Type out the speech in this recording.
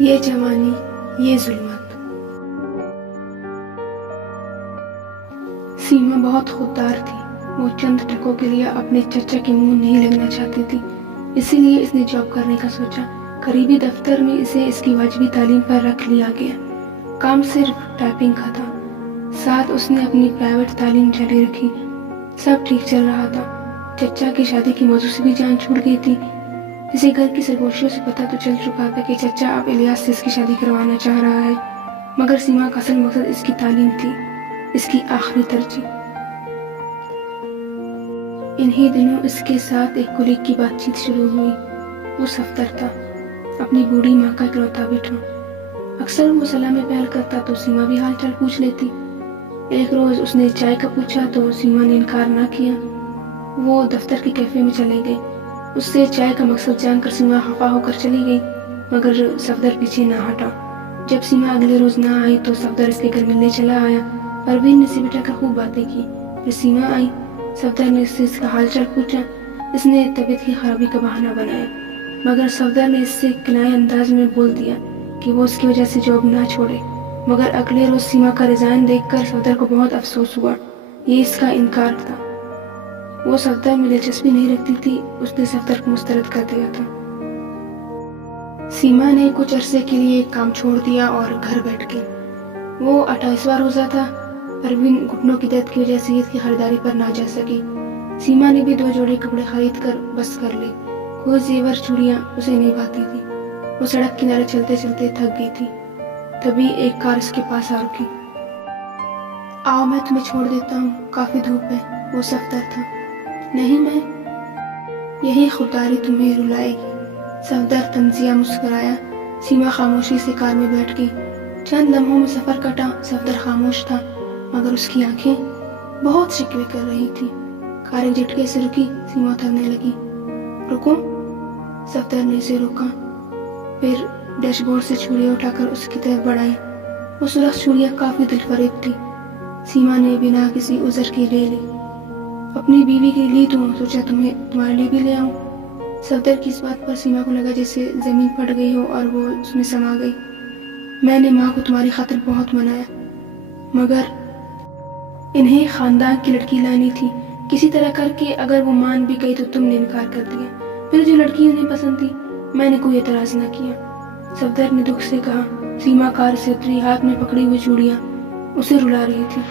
یہ جوانی، یہ ظلمت۔ سیما بہت خوددار تھی۔ وہ چند ٹکوں کے لیے اپنے چچا کے منہ نہیں لگنا چاہتی تھی، اسی لیے اس نے جاب کرنے کا سوچا۔ قریبی دفتر میں اسے اس کی واجبی تعلیم پر رکھ لیا گیا۔ کام صرف ٹائپنگ کا تھا، ساتھ اس نے اپنی پرائیویٹ تعلیم جاری رکھی۔ سب ٹھیک چل رہا تھا۔ چچا کی شادی کے موضوع سے بھی جان چھوٹ گئی تھی۔ اسے گھر کی سرگوشیوں سے پتہ تو چل چکا تھا کہ چچا اب الیاس سے اس کی شادی کروانا چاہ رہا ہے، مگر سیما کا اصل مقصد اس کی تعلیم تھی، اس کی آخری ترجیح۔ انہی دنوں اس کے ساتھ ایک کولیگ کی بات چیت شروع ہوئی۔ وہ صفدر تھا، اپنی بوڑھی ماں کا اکلوتا بیٹا۔ اکثر وہ سلام پیار کرتا تو سیما بھی حال چال پوچھ لیتی۔ ایک روز اس نے چائے کا پوچھا تو سیما نے انکار نہ کیا۔ وہ دفتر کے کیفے میں چلے گئے۔ اس سے چائے کا مقصد جان کر سیما خفا ہو کر چلی گئی، مگر صفدر پیچھے نہ ہٹا۔ جب سیما اگلے روز نہ آئی تو صفدر اس کے گھر ملنے چلا آیا۔ پروین نے اسے بٹھا کر خوب باتیں کی۔ پھر سیما آئی۔ صفدر نے اس سے اس کا حال چال پوچھا۔ اس نے طبیعت کی خرابی کا بہانہ بنایا، مگر صفدر نے اس سے کنائے انداز میں بول دیا کہ وہ اس کی وجہ سے جاب نہ چھوڑے۔ مگر اگلے روز سیما کا ریزائن دیکھ کر صفدر کو بہت افسوس ہوا۔ یہ اس کا انکار تھا۔ وہ صفدر میں دلچسپی نہیں رکھتی تھی، اس نے صفدر کو مسترد کر دیا تھا۔ سیما نے کچھ عرصے کے لیے کام چھوڑ دیا اور گھر بیٹھ گئی۔ وہ 28واں روزہ تھا۔ پروین گھٹنوں کی درد کی وجہ سے عید کی خریداری پر نہ جا سکی۔ سیما نے بھی 2 جوڑے کپڑے خرید کر بس کر لی۔ کوئی زیور چوڑیاں اسے نہیں بھاتی تھی۔ وہ سڑک کنارے چلتے چلتے تھک گئی تھی۔ تبھی ایک کار اس کے پاس آ رکی۔ آؤ میں تمہیں چھوڑ دیتا ہوں، کافی دھوپ ہے، وہ صفدر تھا۔ نہیں میں، یہی خودداری تمہیں رلائے گی، صفدر طنزیہ مسکرایا۔ سیما خاموشی سے کار میں بیٹھ گئی۔ چند لمحوں میں سفر کٹا۔ صفدر خاموش تھا، مگر اس کی آنکھیں بہت شکوے کر رہی تھی۔ کار ایک جھٹکے سے رکی۔ سیما اترنے لگی۔ رکو، صفدر نے اسے روکا، پھر ڈیش بورڈ سے چھڑیاں اٹھا کر اس کی طرف بڑھائی۔ وہ سرخ چھڑیاں کافی دلفریب تھی۔ سیما نے بنا کسی عذر کے لے لی۔ اپنی بیوی کے لیے تو سوچا تمہارے لیے بھی لے آؤں۔ صفدر کی اس بات پر سیما کو لگا جیسے زمین پھٹ گئی ہو اور وہ اس میں سما گئی۔ میں نے ماں کو تمہاری خاطر بہت منایا، مگر انہیں خاندان کی لڑکی لانی تھی۔ کسی طرح کر کے اگر وہ مان بھی گئی تو تم نے انکار کر دیا۔ پھر جو لڑکی انہیں پسند تھی، میں نے کوئی اعتراض نہ کیا، صفدر نے دکھ سے کہا۔ سیما کار سے اتری، ہاتھ میں پکڑی ہوئی چوڑیاں اسے رلا رہی تھی۔